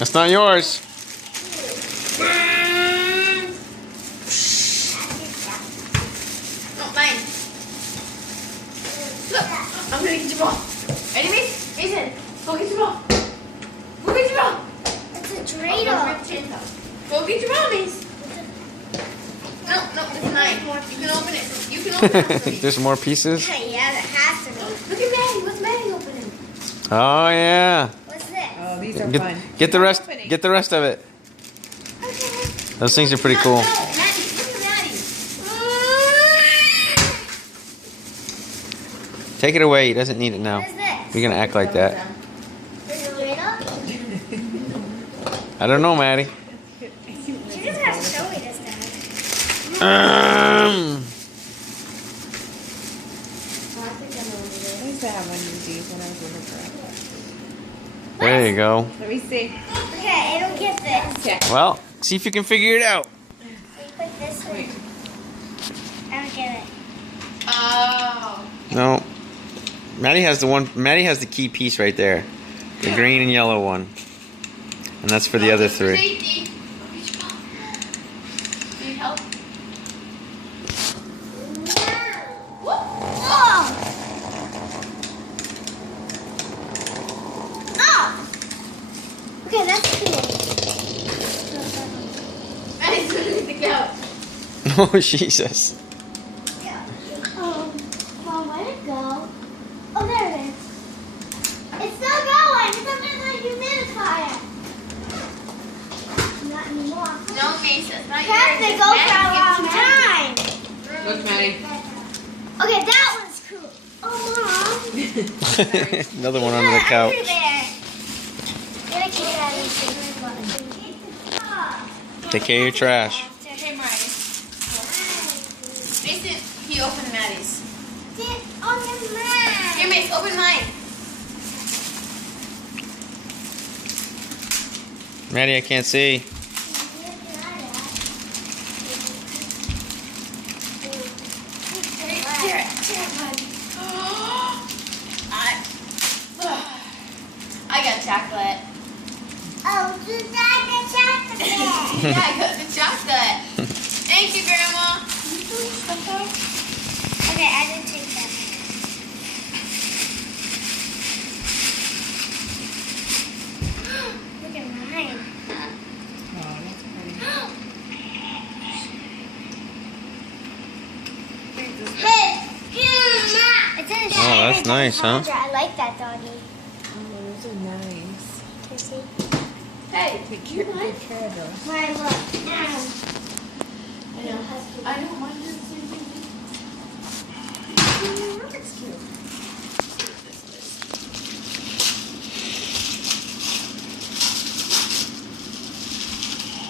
That's not yours. Oh, mine. Look, I'm gonna get your ball. Ready, Mason? Mason, go get your ball. Go get your ball. It's a Oh, Dorito. go get your ball, Mason. No, it's mine. You can open it. You can open it for me. There's more pieces. Yeah, that has to be. Look at Maddie. What's Maddie opening? Oh yeah. What's this? Oh, these are fun. Get the rest. Opening. Get the rest of it. Okay. Those things are pretty cool. No, Maddie, look at Maddie. Take it away. He doesn't need it now. What is this? You're gonna act like that. Dorito? I don't know, Maddie. You just have to show me this time. Um, I used to have one of these when I was little girl. there you go. Let me see. Okay, I don't get this. Okay. Well, see if you can figure it out. Put this one. I don't get it. Oh. No. Maddie has the one. Maddie has the key piece right there, the green and yellow one, and that's for the other three. Safety. Go get your ball. Need help? Whoa! Oh! Okay, that's cool. Maddie's underneath the couch. Oh Jesus! Mom, where'd it go? Oh, there it is. It's still going. It's up in the humidifier. Not anymore. No, Mason, it's not Cats, they yours. go It's for a long Maddie's. time. Look, Maddie. Okay, that one's cool. Oh, Mom. Another one under the couch. Get a kid out of here. Take care of your trash. Hey, Mariah. Mason, he opened Maddie's. Open mine. Here, Mason, open mine. Maddie, I can't see. Here, buddy. I got chocolate. Oh, you got the chocolate. Yeah, I got the chocolate. Thank you, Grandma. Okay, I didn't take that. Look at mine. Oh, that's pretty. Hey, it's in a Oh, that's shade. nice, huh? I like that doggy. Oh, those are nice. Can you see? Hey, Take you care, like? take care of those. Mine, look. I know. I don't want this. That's cute.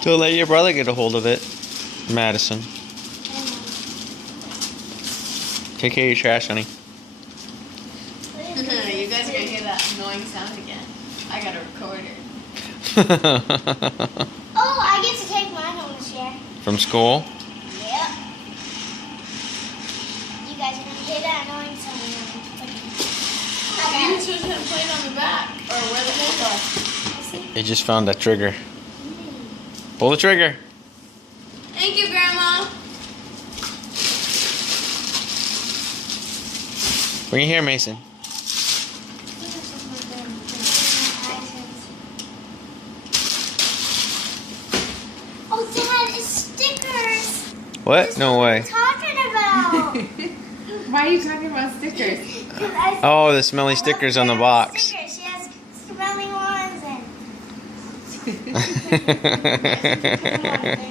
Don't let your brother get a hold of it, Madison. Take care of your trash, honey. You guys are gonna hear that annoying sound again. I gotta record it. Oh, I get to take mine home this year. From school? Yep. You guys are gonna hear that annoying sound. You were supposed to have played on the back, or where the holes are. They just found that trigger. Pull the trigger. Thank you, Grandma. Bring it here, Mason. Oh, Dad, it's stickers. What? No way. What are you talking about? Why are you talking about stickers? 'Cause I Oh, the smelly stickers on the box. Stickers. She has smelling ones and.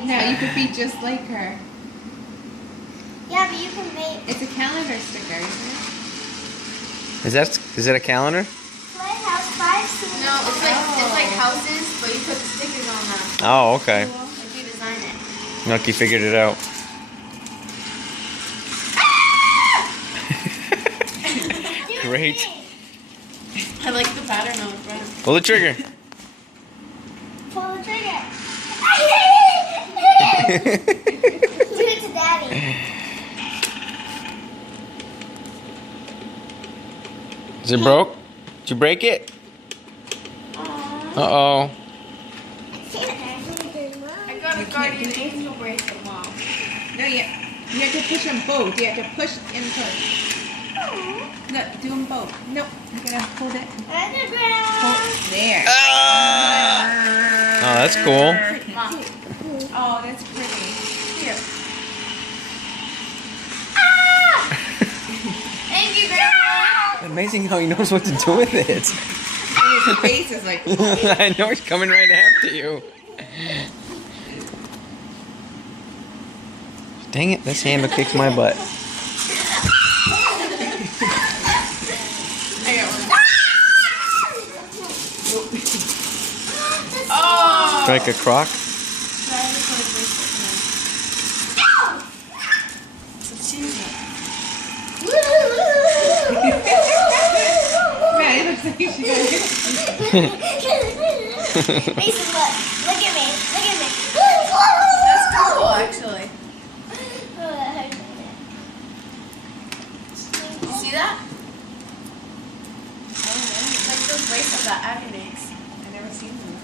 No, you could be just like her. Yeah, but you can make It's a calendar sticker, isn't Is that a calendar? Playhouse 5 seasons. No, it's like houses, but you put the stickers on them. Oh, okay. Like you design it. Lucky figured it out. Great. I like the pattern on the front. Pull the trigger. Pull the trigger. Do it to Daddy. Is it broke? Did you break it? Uh-oh. You can't guardian do it? angel bracelet, Mom. No, you have to push them both. You have to push and push. No, do them both. No, you gotta hold it. Hold there. Oh, that's cool. Mom. Oh, that's pretty. Here. Thank you, Grandma. Amazing how he knows what to do with it. And his face is like. I know he's coming right after you. Dang it, this hammer kicks my butt. I got one. Oh. Strike a croc. Man, it looks like she got hit. Mason, look. Look at me. Look at me. That's cool, actually. You see that? Like those bracelets that Abby makes. I've never seen them.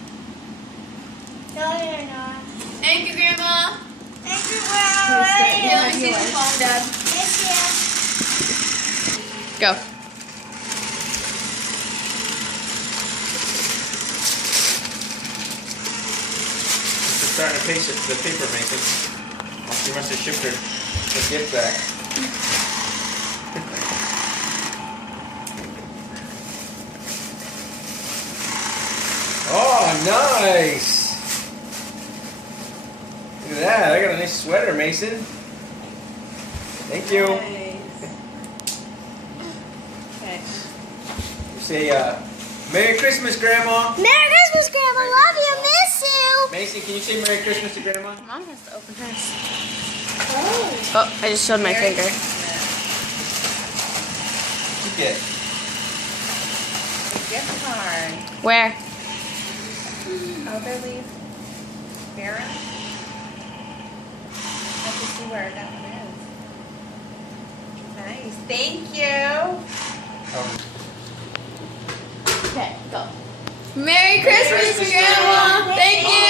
No, you're not. Thank you, Grandma. Thank you, Here, let me Grandma. see the phone, Dad. Thank you. Go. She's starting to pace it, the paper making. She must have shipped her gift back. Oh, nice! Look at that, I got a nice sweater, Mason. Thank you. Okay. You say, Merry Christmas, Grandma. Merry Christmas, Grandma. Love you. Miss you. Mason, can you say Merry Christmas to Grandma? Mom has to open hers. Oh. Oh, I just showed my Merry finger. Christmas. You get. A gift card. Where? Overleaf. Vera. Have to see where that one is. Nice. Thank you. Okay, go. Merry Christmas, Grandma. Thank you.